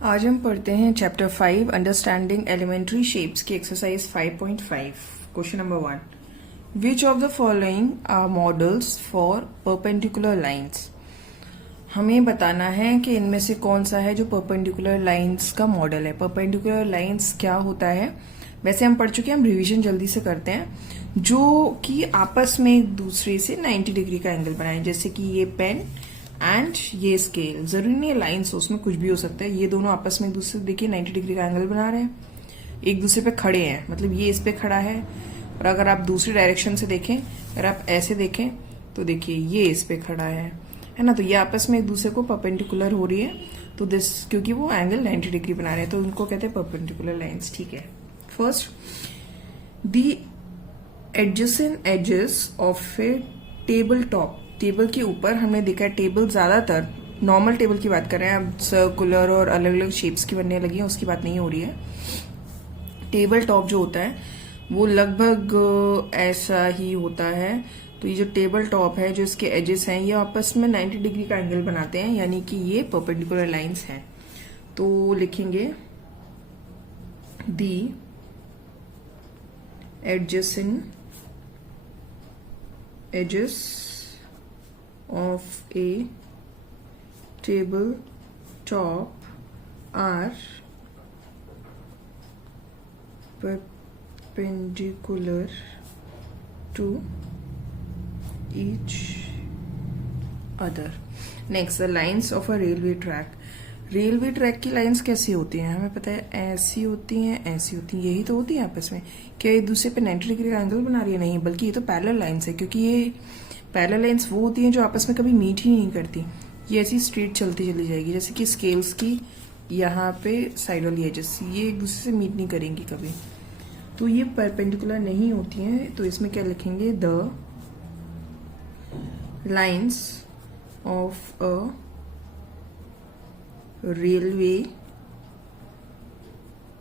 आज हम पढ़ते हैं चैप्टर 5 अंडरस्टैंडिंग एलिमेंट्री शेप्स की exercise 5.5। Question number 1, which of the following are models for perpendicular lines. हमें बताना है कि इनमें से कौन सा है जो परपेंडिकुलर लाइंस का मॉडल है। परपेंडिकुलर लाइंस क्या होता है, वैसे हम पढ़ चुके हैं, हम रिवीजन जल्दी से करते हैं। जो कि आपस में एक दूसरे से 90 डिग्री का एंगल बनाए, जैसे कि ये पेन एंड ये स्केल। जरूरी नहीं है लाइन्स, उसमें कुछ भी हो सकता है। ये दोनों आपस में एक दूसरे से देखिए 90 डिग्री का एंगल बना रहे हैं, एक दूसरे पे खड़े हैं, मतलब ये इस पे खड़ा है। और अगर आप दूसरी डायरेक्शन से देखें, अगर आप ऐसे देखें तो देखिए ये इस पे खड़ा है ना। तो ये आपस में एक दूसरे को परपेंडिकुलर हो रही है, तो दिस क्योंकि वो एंगल 90 डिग्री बना रहे हैं तो उनको कहते हैं परपेंडिकुलर लाइन्स। ठीक है। First, the adjacent edges of a table top. Table के ऊपर हमने देखा है, टेबल ज्यादातर नॉर्मल टेबल की बात कर रहे हैं, अब सर्कुलर और अलग अलग शेप्स की बनने लगी है, उसकी बात नहीं हो रही है। टेबल टॉप जो होता है वो लगभग ऐसा ही होता है। तो ये जो टेबल टॉप है, जो इसके एजेस हैं, ये आपस में 90 डिग्री का एंगल बनाते हैं, यानी कि ये परपेंडिकुलर लाइंस हैं। तो लिखेंगे the adjacent edges of a table top are perpendicular to each other. Next, the lines of a railway track. Railway track की लाइंस कैसी होती हैं, हमें पता है, ऐसी होती हैं, ऐसी होती हैं, यही तो होती है आपस में। क्या एक दूसरे पे 90 डिग्री का एंगल बना रही है? नहीं, बल्कि ये तो पैरेलल लाइंस है, क्योंकि ये पैरेलल लाइंस वो होती हैं जो आपस में कभी मीट ही नहीं करती। ये ऐसी स्ट्रेट चलती चली जाएगी, जैसे कि स्केल्स की यहाँ पे साइड वाली एजेस, ये एक दूसरे से मीट नहीं करेंगी कभी, तो ये परपेंडिकुलर नहीं होती हैं। तो इसमें क्या लिखेंगे, the lines of a railway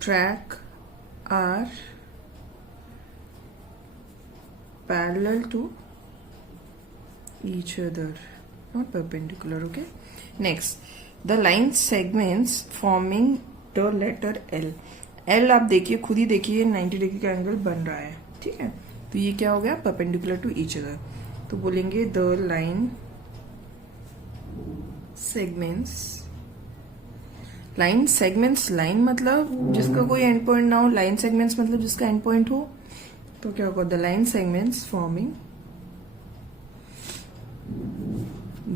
track are parallel to each other, not perpendicular. Okay, next, the line segments forming the letter L. L आप देखिए, खुद ही देखिए 90 डिग्री का एंगल बन रहा है। ठीक है, तो ये क्या हो गया, परपेंडिकुलर टू ईच अदर। तो बोलेंगे the line segments. Line segments, line मतलब जिसका कोई एंड पॉइंट ना हो, लाइन सेगमेंट्स मतलब जिसका एंड पॉइंट हो। तो क्या होगा, the line segments forming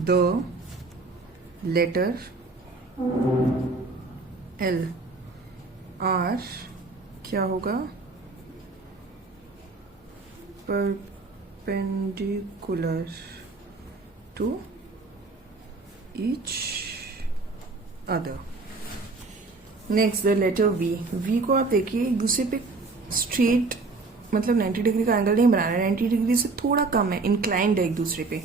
the letter L are क्या होगा, perpendicular to each other. Next, the letter V. V को आप देखिए एक दूसरे पे स्ट्रेट, मतलब 90 डिग्री का एंगल नहीं बना रहा है, 90 डिग्री से थोड़ा कम है, इंक्लाइंड है एक दूसरे पे।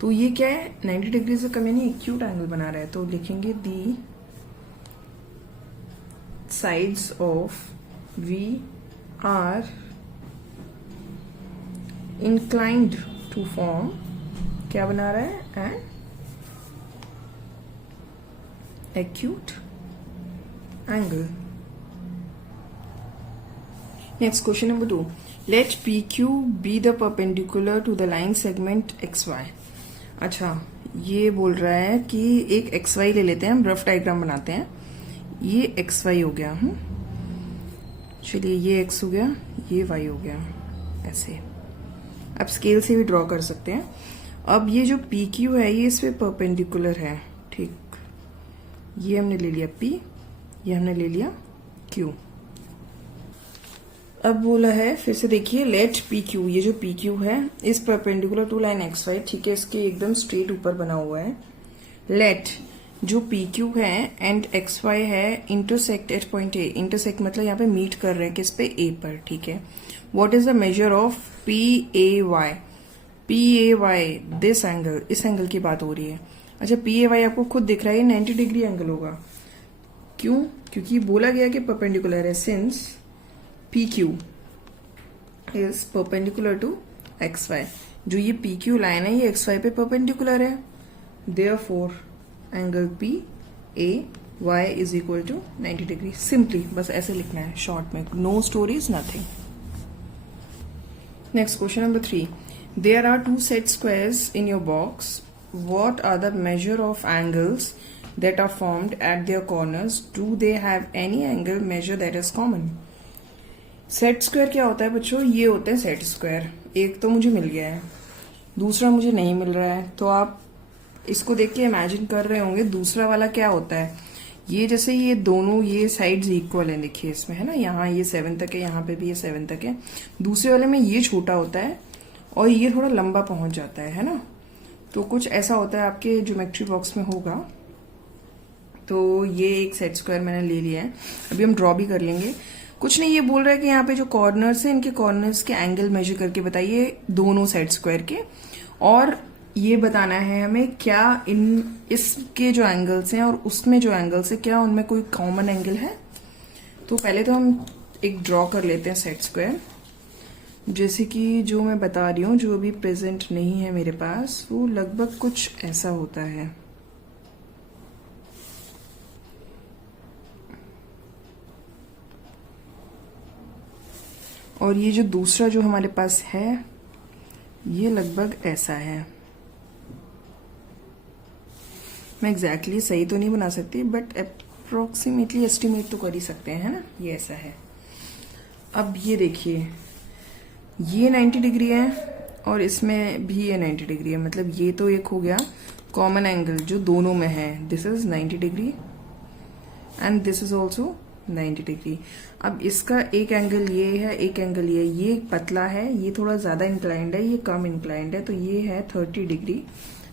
तो ये क्या है, 90 डिग्री से कम, यानी एक्यूट एंगल बना रहा है। तो लिखेंगे the sides of V are inclined to form, क्या बना रहा है, an acute angle. Next, question number 2, let P Q be the perpendicular to the line segment X Y. अच्छा, ये बोल रहा है कि एक एक्स वाई ले लेते हैं, हम रफ डायग्राम बनाते हैं। ये एक्स वाई हो गया, चलिए ये एक्स हो गया, ये वाई हो गया, ऐसे। अब स्केल से भी ड्रॉ कर सकते हैं। अब ये जो पी क्यू है, ये इस पे परपेंडिकुलर है। ठीक, ये हमने ले लिया पी, ये हमने ले लिया क्यू। अब बोला है, फिर से देखिए, लेट पी क्यू, ये जो पी क्यू है is perpendicular to line X Y, ठीक है, इसके एकदम स्ट्रेट ऊपर बना हुआ है। लेट जो पी क्यू है एंड एक्स वाई है intersect at point A. Intersect मतलब यहाँ पे मीट कर रहे हैं किस पे, ए पर। ठीक है, what is the measure of P A Y. P A Y, this angle, इस एंगल की बात हो रही है। अच्छा, पी ए वाई आपको खुद दिख रहा है, 90 डिग्री एंगल होगा। क्यों? क्योंकि बोला गया कि परपेंडिकुलर है, since PQ is perpendicular to XY। जो ये PQ लाइन है ये XY पे परपेंडिकुलर है, therefore angle PAY y is equal to 90 degree. Simply बस ऐसे लिखना है शॉर्ट में, no stories nothing. Next question number 3. There are 2 set squares in your box. What are the measure of angles that are formed at their corners? Do they have any angle measure that is common? Set square क्या होता है बच्चों? ये होते हैं set square. एक तो मुझे मिल गया है, दूसरा मुझे नहीं मिल रहा है. तो आप इसको देख के इमेजिन कर रहे होंगे दूसरा वाला क्या होता है. ये जैसे ये दोनों ये साइड्स इक्वल हैं, देखिए इसमें है ना, यहाँ ये 7 तक है, यहाँ पे भी ये 7 तक है. दूसरे वाले में ये छोटा होता है और ये थोड़ा लंबा पहुंच जाता है ना. तो कुछ ऐसा होता है, आपके ज्योमेट्री बॉक्स में होगा. तो ये एक सेट स्क्वायर मैंने ले लिया है. अभी हम ड्रॉ भी कर लेंगे. कुछ नहीं, ये बोल रहा है कि यहाँ पे जो कॉर्नर्स हैं इनके कॉर्नर्स के एंगल मेजर करके बताइए दोनों सेट स्क्वायर के. और ये बताना है हमें क्या इसके जो एंगल्स हैं और उसमें जो एंगल्स है क्या उनमें कोई कॉमन एंगल है. तो पहले तो हम एक ड्रॉ कर लेते हैं सेट स्क्वायर. जैसे कि जो मैं बता रही हूँ, जो अभी प्रेजेंट नहीं है मेरे पास, वो लगभग कुछ ऐसा होता है. और ये जो दूसरा जो हमारे पास है ये लगभग ऐसा है. मैं एग्जैक्टली सही तो नहीं बना सकती बट अप्रोक्सीमेटली एस्टिमेट तो कर ही सकते हैं, है ना. ये ऐसा है. अब ये देखिए, ये 90 डिग्री है और इसमें भी ये 90 डिग्री है. मतलब ये तो एक हो गया कॉमन एंगल जो दोनों में है. This is 90 degree and this is also 90 degree. अब इसका एक एंगल ये है, एक एंगल ये पतला है, ये थोड़ा ज्यादा इंक्लाइंड है, ये कम इंक्लाइंड है. तो ये है 30 degree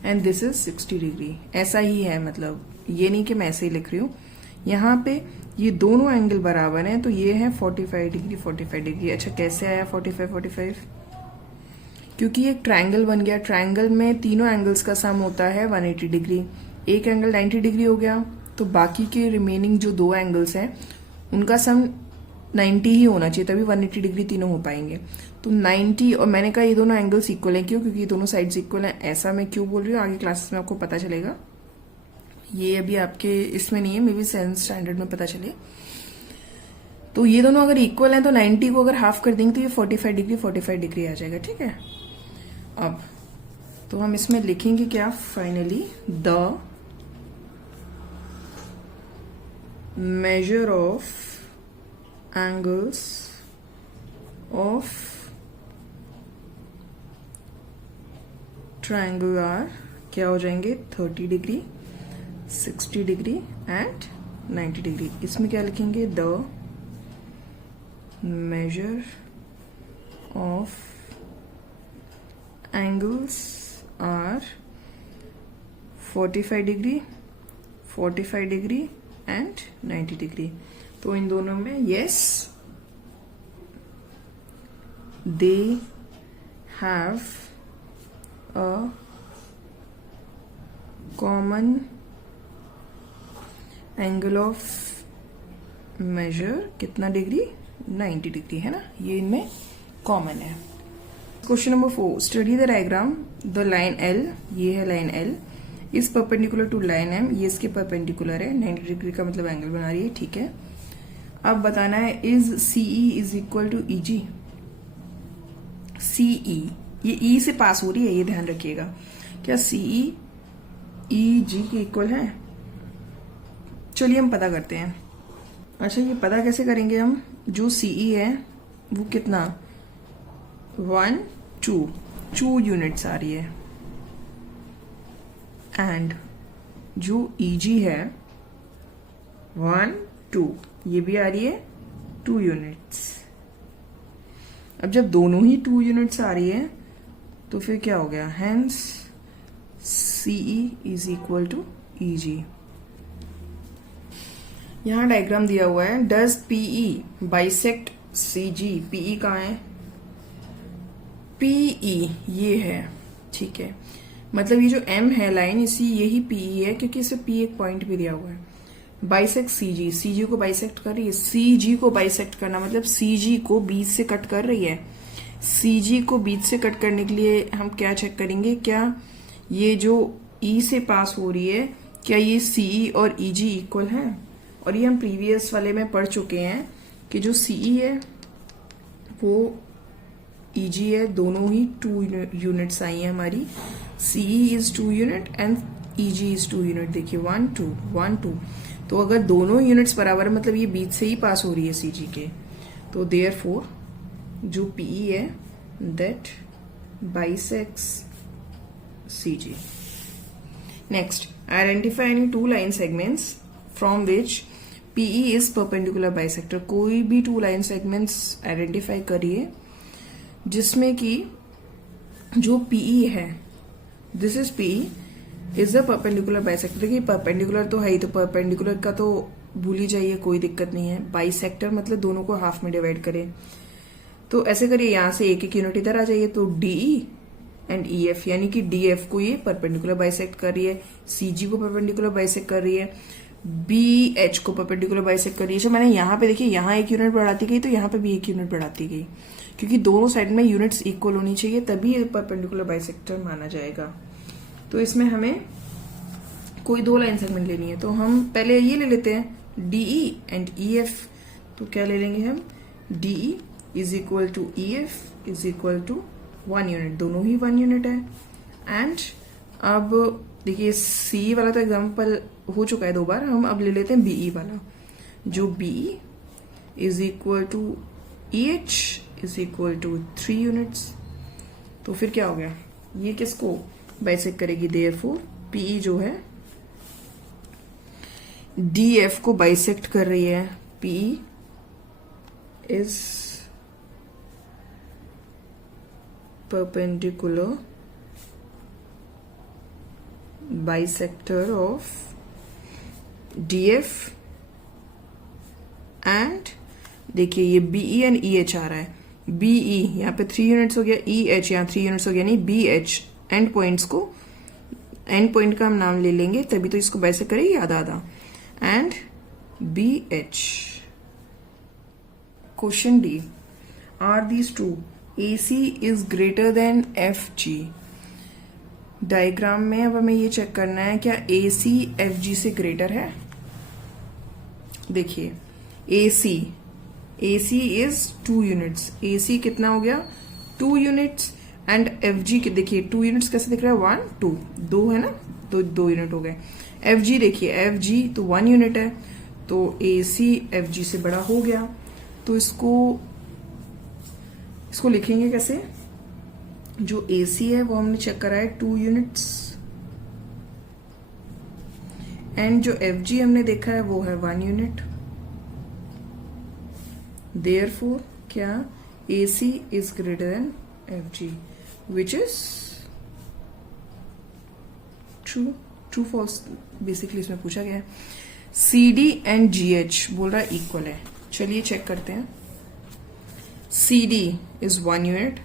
and this is 60 degree. ऐसा ही है, मतलब ये नहीं कि मैं ऐसे ही लिख रही हूँ. यहाँ पे ये दोनों एंगल बराबर हैं तो ये है 45 डिग्री 45 डिग्री. अच्छा, कैसे आया 45? क्योंकि एक ट्रायंगल बन गया. ट्रायंगल में तीनों एंगल्स का सम होता है 180 डिग्री. एक एंगल 90 डिग्री हो गया तो बाकी के रिमेनिंग जो दो एंगल्स हैं उनका सम 90 ही होना चाहिए, तभी 180 डिग्री तीनों हो पाएंगे. तो 90, और मैंने कहा ये दोनों एंगल्स इक्वल हैं. क्यों? क्योंकि ये दोनों साइड्स इक्वल हैं. ऐसा मैं क्यों बोल रही हूँ आगे क्लासेस में आपको पता चलेगा. ये अभी आपके इसमें नहीं है, मे बी 7th स्टैंडर्ड में पता चले. तो ये दोनों अगर इक्वल हैं तो 90 को अगर हाफ कर देंगे तो ये 45 डिग्री आ जाएगा. ठीक है. अब तो हम इसमें लिखेंगे क्या finally, the measure of angles of triangle are क्या हो जाएंगे 30 डिग्री 60 डिग्री एंड 90 डिग्री. इसमें क्या लिखेंगे, the measure of angles are 45 degree 45 degree and 90 degree. तो इन दोनों में yes they have a common angle of measure कितना डिग्री 90 डिग्री है ना. ये इनमें कॉमन है. Question number 4. Study the diagram. The line L, ये है line L, is perpendicular to line M, ये इसके परपेंडिकुलर है. 90 डिग्री का मतलब एंगल बना रही है. ठीक है. अब बताना है is CE is equal to EG. CE ये ई से पास हो रही है, ये ध्यान रखिएगा. क्या सीई ईजी के इक्वल है? चलिए हम पता करते हैं. अच्छा, ये पता कैसे करेंगे हम? जो सीई है वो कितना 1 2 यूनिट्स आ रही है एंड जो EG है 1 2 ये भी आ रही है 2 यूनिट्स. अब जब दोनों ही 2 यूनिट्स आ रही है तो फिर क्या हो गया, hence CE is equal to EG. यहां डायग्राम दिया हुआ है. Does PE bisect CG. PE कहाँ है? PE ये है. ठीक है. मतलब ये जो M है लाइन, इसी यही PE है क्योंकि इसे P एक पॉइंट भी दिया हुआ है. Bisect CG. CG को बाइसेक्ट कर रही है. CG को बाइसेक्ट करना मतलब CG को बीच से कट कर रही है. CG को बीच से कट करने के लिए हम क्या चेक करेंगे, क्या ये जो E से पास हो रही है क्या ये सीई और ईजी इक्वल है? और ये हम प्रीवियस वाले में पढ़ चुके हैं कि जो सीई है वो ईजी है, दोनों ही 2 यूनिट्स आई हैं हमारी। C E 2 unit and E G 2 unit. देखिए 1 2 1 2, तो अगर दोनों यूनिट्स बराबर है मतलब ये बीच से ही पास हो रही है सीजी के, तो देयरफॉर जो पीई है that bisects CG. Next, identify any 2 line segments from which PE is perpendicular bisector. कोई भी 2 लाइन सेगमेंट्स आइडेंटिफाई करिए जिसमें कि जो पीई है, this is PE is the perpendicular bisector. देखिए परपेंडिकुलर तो है ही, तो परपेंडिकुलर का तो भूल ही जाइए, कोई दिक्कत नहीं है। बाइसेक्टर मतलब दोनों को हाफ में डिवाइड करें, तो ऐसे करिए यहां से एक यूनिट इधर आ जाइए, तो डीई एंड ईएफ, यानी कि डीएफ को ये परपेंडिकुलर बाइसेक्ट कर रही है, सीजी को परपेंडिकुलर बाइसेक्ट कर रही है, बीएच को परपेंडिकुलर बाइसेक्ट कर रही है। मैंने यहाँ पे देखिए यहाँ एक यूनिट बढ़ाती गई तो यहाँ पे भी एक यूनिट बढ़ाती गई, क्योंकि दोनों साइड में यूनिट्स इक्वल होनी चाहिए, तभी ये परपेंडिकुलर बाइसेक्टर माना जाएगा। तो इसमें हमें कोई 2 लाइन सेगमेंट लेनी है, तो हम पहले ये ले लेते हैं डीई एंड ईएफ। तो क्या ले लेंगे हम, DE is equal to EF is equal to 1 unit, दोनों ही 1 यूनिट है। एंड अब देखिए सी वाला तो एग्जाम्पल हो चुका है 2 बार, हम अब ले लेते हैं बीई वाला, जो BE is equal to EH is equal to 3 units. तो फिर क्या हो गया, ये किसको बाइसेक्ट करेगी, देयरफॉर पीई जो है डीएफ को बाइसेक्ट कर रही है। PE is perpendicular bisector of DF and देखिए ये बीई एंड ईएच आ रहा है, बीई यहाँ पे 3 यूनिट्स हो गया, ईएच यहाँ 3 यूनिट्स हो गया, नहीं बीएच एंड पॉइंट्स को, एंड पॉइंट का हम नाम ले लेंगे तभी तो इसको बाइसेक्ट करेगी आधा आधा, and BH। Question D, are these two AC is greater than FG। Diagram में अब हमें ये चेक करना है क्या AC FG से ग्रेटर है। देखिए AC इज 2 यूनिट्स, AC कितना हो गया 2 यूनिट्स, एंड FG के देखिए 2 यूनिट्स कैसे दिख रहा है 1 2 2 है ना, तो 2 यूनिट हो गए। FG देखिए FG तो 1 यूनिट है, तो AC FG से बड़ा हो गया, तो इसको लिखेंगे कैसे, जो AC है वो हमने चेक करा है 2 यूनिट्स, एंड जो FG हमने देखा है वो है 1 यूनिट। देयरफॉर क्या AC is greater than FG, which is true false basically इसमें पूछा गया है। CD एंड GH बोल रहा है इक्वल है, चलिए चेक करते हैं। CD is 1 unit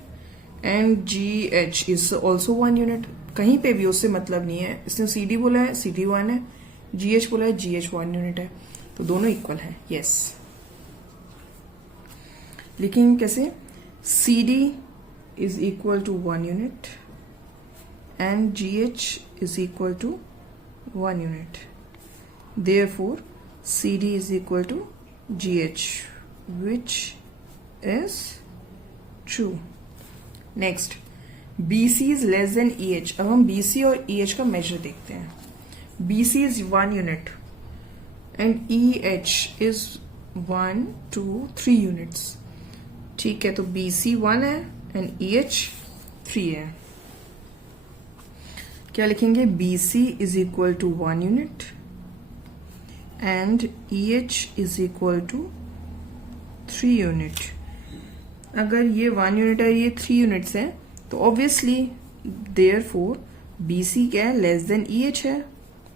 and GH is also 1 unit, कहीं पे भी उससे मतलब नहीं है, इसने CD बोला है CD 1 है, GH बोला है GH 1 यूनिट है, तो दोनों इक्वल है। यस, लेकिन कैसे, CD is equal to 1 unit and GH is equal to 1 unit. Therefore, CD is equal to GH, which is true. Next, BC is less than EH. अब हम BC और EH का मेजर देखते हैं। BC is 1 unit and EH is 1 2 3 units. ठीक है, तो BC 1 है एंड EH 3 है। क्या लिखेंगे, BC is equal to 1 unit and EH is equal to 3 unit. अगर ये 1 यूनिट है ये 3 यूनिट्स है, तो ऑब्वियसली देयरफॉर BC क्या है, लेस देन EH है,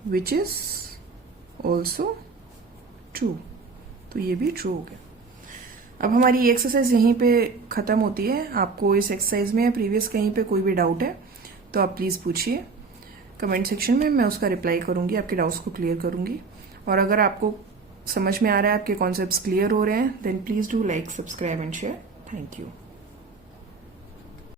विच इज ऑल्सो ट्रू, तो ये भी ट्रू हो गया। अब हमारी एक्सरसाइज यहीं पे खत्म होती है। आपको इस एक्सरसाइज में या प्रीवियस कहीं पे कोई भी डाउट है तो आप प्लीज पूछिए कमेंट सेक्शन में, मैं उसका रिप्लाई करूंगी, आपके डाउट्स को क्लियर करूंगी। और अगर आपको समझ में आ रहा है, आपके कॉन्सेप्ट्स क्लियर हो रहे हैं, then please do like, subscribe and share. Thank you.